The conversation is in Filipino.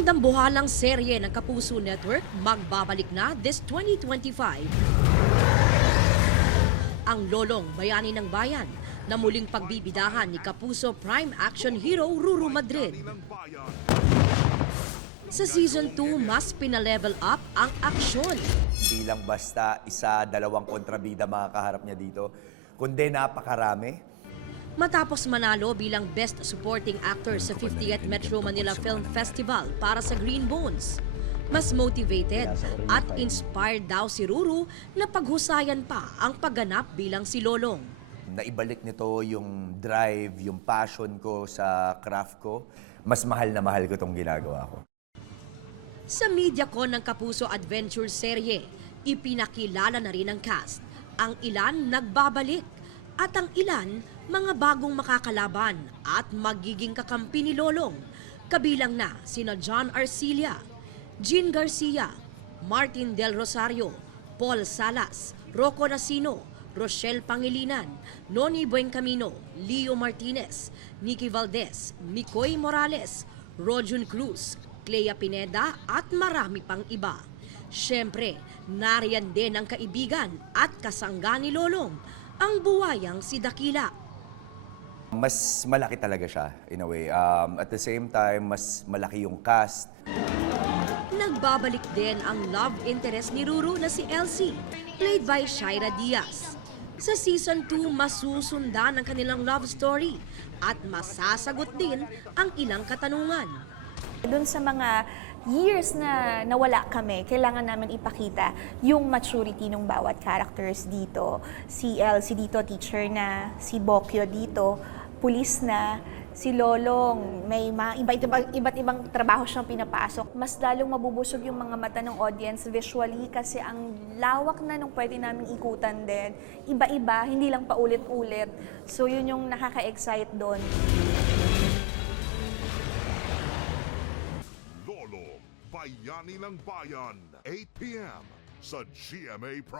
Ang dambuhalang serye ng Kapuso Network magbabalik na this 2025. Ang lolong bayani ng bayan na muling pagbibidahan ni Kapuso Prime Action Hero Ruru Madrid. Sa Season 2, mas pinalevel up ang aksyon. Bilang basta isa, dalawang kontrabida makakaharap niya dito, kundi napakarami. Matapos manalo bilang Best Supporting Actor sa 50th Metro Manila Film Festival para sa Green Bones, mas motivated at inspired daw si Ruru na paghusayan pa ang pagganap bilang si Lolong. Naibalik nito yung drive, yung passion ko sa craft ko. Mas mahal na mahal ko itong ginagawa ko. Sa MediaCon ng Kapuso Adventure Serye, ipinakilala na rin ang cast. Ang ilan nagbabalik at ang ilan mga bagong makakalaban at magiging kakampi ni Lolong. Kabilang na sina John Arcilla, Jean Garcia, Martin Del Rosario, Paul Salas, Rocco Nacino, Rochelle Pangilinan, Noni Buencamino, Leo Martinez, Nikki Valdez, Mikoy Morales, Rojun Cruz, Clea Pineda at marami pang iba. Siyempre, nariyan din ang kaibigan at kasangga ni Lolong, ang buwayang si Dakila. Mas malaki talaga siya, in a way. At the same time, mas malaki yung cast. Nagbabalik din ang love interest ni Ruru na si Elsie, played by Shaira Diaz. Sa Season 2, masusundan ang kanilang love story at masasagot din ang ilang katanungan. Doon sa mga years na nawala kami, kailangan namin ipakita yung maturity ng bawat characters dito. Si Elsie dito, teacher na. Si Bokyo dito, pulis na. Si Lolong, may iba't ibang trabaho siyang pinapasok. Mas lalong mabubusog yung mga mata ng audience visually kasi ang lawak na nung pwede namin ikutan din. Iba-iba, hindi lang paulit-ulit. So yun yung nakaka-excite doon. Lolo, Bayani ng Bayan, 8 p.m. sa GMA Prime.